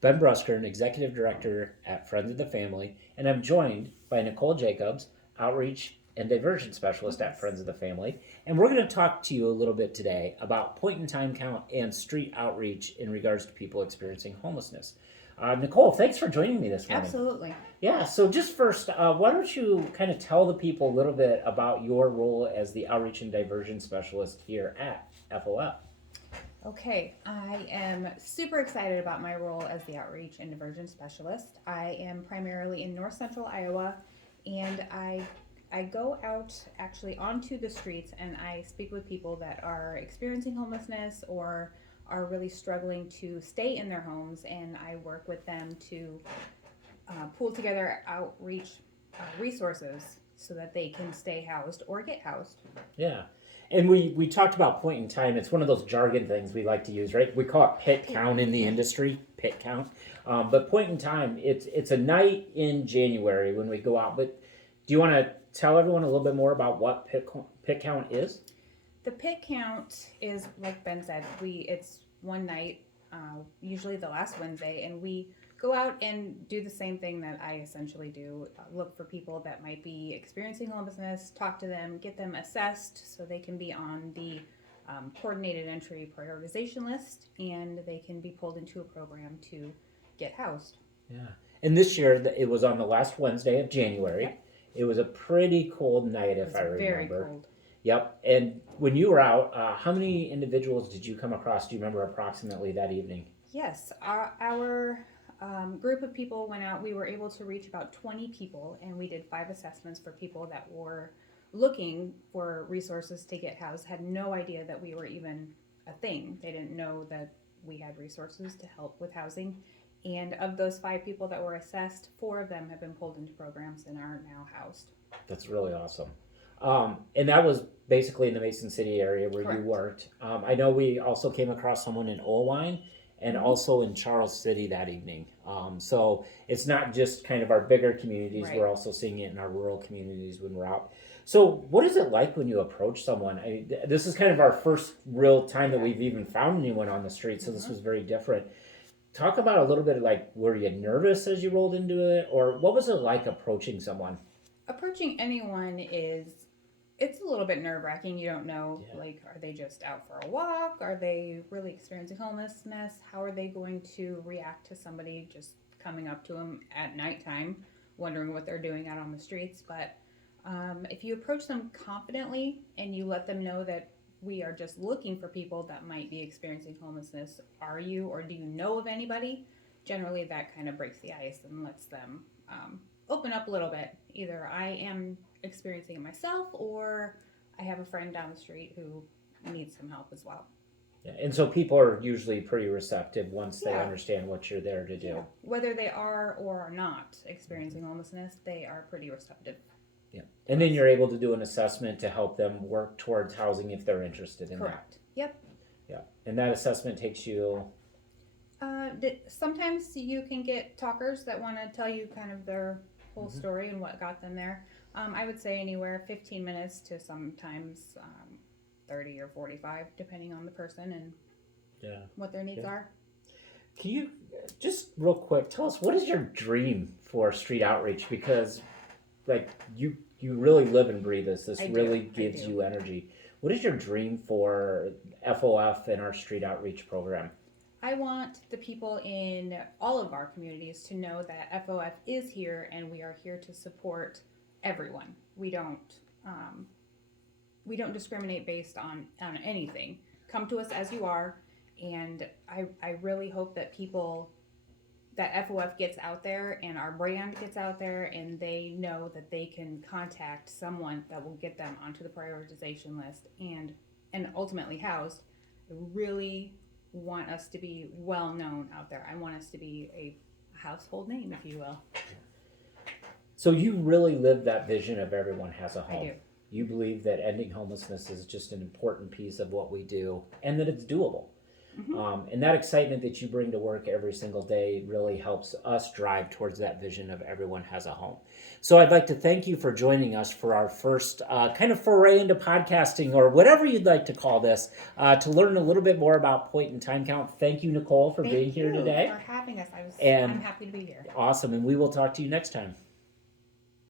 Ben Brusker, Executive Director at Friends of the Family, and I'm joined by Nicole Jacobs, Outreach and Diversion Specialist at Yes. Friends of the Family. And we're going to talk to you a little bit today about point in time count and street outreach in regards to people experiencing homelessness. Nicole, thanks for joining me this morning. Absolutely. Yeah, so just first, why don't you kind of tell the people a little bit about your role as the Outreach and Diversion Specialist here at FOF? Okay, I am super excited about my role as the outreach and diversion specialist. I am primarily in north central Iowa, and I go out actually onto the streets and I speak with people that are experiencing homelessness or are really struggling to stay in their homes, and I work with them to pull together outreach resources so that they can stay housed or get housed. Yeah. And we talked about point in time. It's one of those jargon things we like to use, right? We call it pit count in the industry, pit count. But point in time, it's a night in January when we go out. But do you want to tell everyone a little bit more about what pit count is? The pit count is like Ben said. It's one night, usually the last Wednesday, and we go out and do the same thing that I essentially do. Look for people that might be experiencing homelessness, talk to them, get them assessed so they can be on the coordinated entry prioritization list, and they can be pulled into a program to get housed. Yeah. And this year it was on the last Wednesday of January. Yep, It was a pretty cold night, it if was I very remember. cold. Yep. And when you were out, how many individuals did you come across? Do you remember approximately that evening? Yes, our group of people went out. We were able to reach about 20 people, and we did 5 assessments for people that were looking for resources to get housed, had no idea that we were even a thing. They didn't know that we had resources to help with housing. And of those 5 people that were assessed, 4 of them have been pulled into programs and are now housed. That's really awesome. And that was basically in the Mason City area where you Correct. worked. I know we also came across someone in Olwine and Mm-hmm. also in Charles City that evening. So it's not just kind of our bigger communities, Right. we're also seeing it in our rural communities when we're out. So, what is it like when you approach someone? This is kind of our first real time that Yeah. we've even found anyone on the street, so this Mm-hmm. was very different. Talk about a little bit of like, were you nervous as you rolled into it, or what was it like approaching someone? Approaching anyone is it's a little bit nerve wracking. You don't know, Yeah. like, are they just out for a walk? Are they really experiencing homelessness? How are they going to react to somebody just coming up to them at nighttime, wondering what they're doing out on the streets? But if you approach them confidently and you let them know that we are just looking for people that might be experiencing homelessness, are you or do you know of anybody? Generally, that kind of breaks the ice and lets them open up a little bit. Either I am experiencing it myself or I have a friend down the street who needs some help as well. Yeah, and so people are usually pretty receptive once they Yeah, understand what you're there to yeah. do. Whether they are or are not experiencing homelessness, they are pretty receptive Yeah, to and then us. you're able to do an assessment to help them work towards housing if they're interested in that. Correct. Yep. Yeah, and that assessment takes you. Sometimes you can get talkers that want to tell you kind of their whole Mhm. story and what got them there. I would say anywhere 15 minutes to sometimes 30 or 45, depending on the person and Yeah, what their needs yeah. are. Can you just real quick tell us what is your dream for street outreach? Because like you really live and breathe this. This I do. really I gives do. you energy. What is your dream for FOF and our street outreach program? I want the people in all of our communities to know that FOF is here and we are here to support everyone. Um, we don't discriminate based on anything. Come to us as you are, and I really hope that people that FOF gets out there and our brand gets out there and they know that they can contact someone that will get them onto the prioritization list and ultimately housed. I really want us to be well known out there. I want us to be a household name, if you will. So you really live that vision of everyone has a I home. do. You believe that ending homelessness is just an important piece of what we do and that it's doable. And that excitement that you bring to work every single day really helps us drive towards that vision of everyone has a home. So I'd like to thank you for joining us for our first kind of foray into podcasting, or whatever you'd like to call this, to learn a little bit more about point and time count. Thank you, Nicole, for being here today. For having us. And I'm happy to be here. Awesome, and we will talk to you next time.